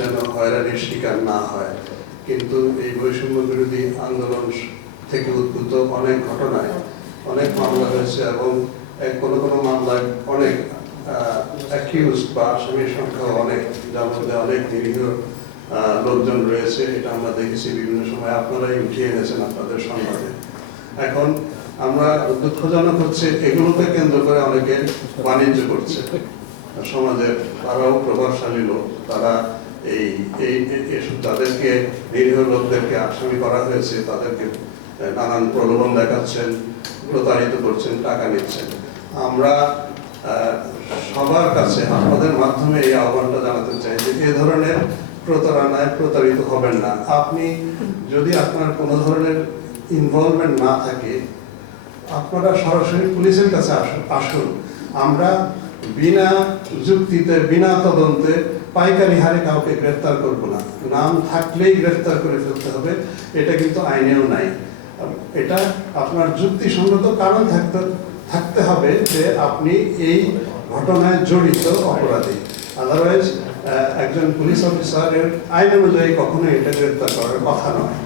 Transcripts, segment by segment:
যেন হয়রানির শিকার না হয়। কিন্তু এই বৈষম্য বিরোধী আন্দোলন থেকে উদ্ভূত অনেক ঘটনায় অনেক মামলা হয়েছে এবং কোনো কোনো মামলায় অনেক অ্যাকিউজ বা আসামির সংখ্যা অনেক, যার মধ্যে অনেক নিরীহ লোকজন রয়েছে। এটা আমরা দেখেছি বিভিন্ন সময়। আপনারাই উঠিয়ে এনেছেন আপনাদের সংবাদে। এখন আমরা দুঃখজনক হচ্ছে এগুলোকে কেন্দ্র করে অনেকে বাণিজ্য করছে। সমাজের তারাও প্রভাবশালী লোক। তারা এই এই যাদেরকে নিরীহ লোকদেরকে আসামি করা হয়েছে, তাদেরকে নানান প্রলোভন দেখাচ্ছেন, প্রতারিত করছেন, টাকা নিচ্ছেন। আমরা সবার কাছে, আপনাদের মাধ্যমে এই আহ্বানটা জানাতে চাই যে এ ধরনের প্রতারণায় প্রতারিত হবেন না। আপনি যদি আপনার কোনো ধরনের ইনভলভমেন্ট না থাকে, আপনারা সরাসরি পুলিশের কাছে আসুন আসুন। আমরা বিনা যুক্তিতে, বিনা তদন্তে পাইকারি হারে কাউকে গ্রেফতার করব না। নাম থাকলেই গ্রেফতার করে ফেলতে হবে, এটা কিন্তু আইনেও নাই। এটা আপনার যুক্তিসঙ্গত কারণ থাকতে থাকতে হবে যে আপনি এই ঘটনায় জড়িত অপরাধী। আদারওয়াইজ একজন পুলিশ অফিসারের আইন অনুযায়ী কখনো এটা গ্রেফতার করার কথা নয়।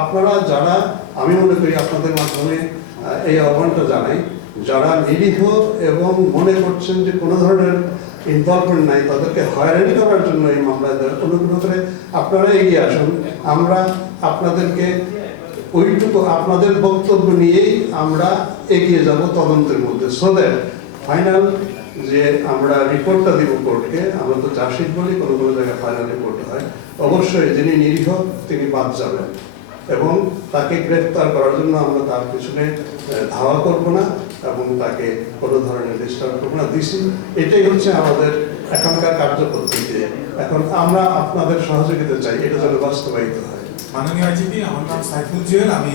আপনারা যারা, আমি মনে করি আপনাদের মাধ্যমে এই আহ্বানটা জানাই যারা নিরীহ এবং মনে করছেন যে কোনো ধরনের ইনভলভমেন্ট নাই তাদেরকে হয়রানি করার জন্য এই মামলায় দেওয়া, অনুগ্রহ করে আপনারা এগিয়ে আসুন। আমরা আপনাদেরকে ওইটুকু আপনাদের বক্তব্য নিয়েই আমরা এগিয়ে যাব তদন্তের মধ্যে। সো দ্যাট ফাইনাল যে আমরা রিপোর্টটা দিব কোর্টকে আমরা তো চার্জশিট বলি কোনো কোনো জায়গায় ফাইনাল রিপোর্ট হয়। অবশ্যই যিনি নিরীহ তিনি বাদ যাবেন। এবং তাকে গ্রেফতার করার জন্য আমরা তার পিছনে ধাওয়া করব না এবং তাকে কোনো ধরনের ডিস্টার্ব করব না। দিছি এটাই হচ্ছে আমাদের এখনকার কার্যপদ্ধতি। এখন আমরা আপনাদের সহযোগিতা চাই, এটা যেন বাস্তবায়িত হয়। মাননীয় আইজিপি, আমার নাম সাইফুল জুয়েল, আমি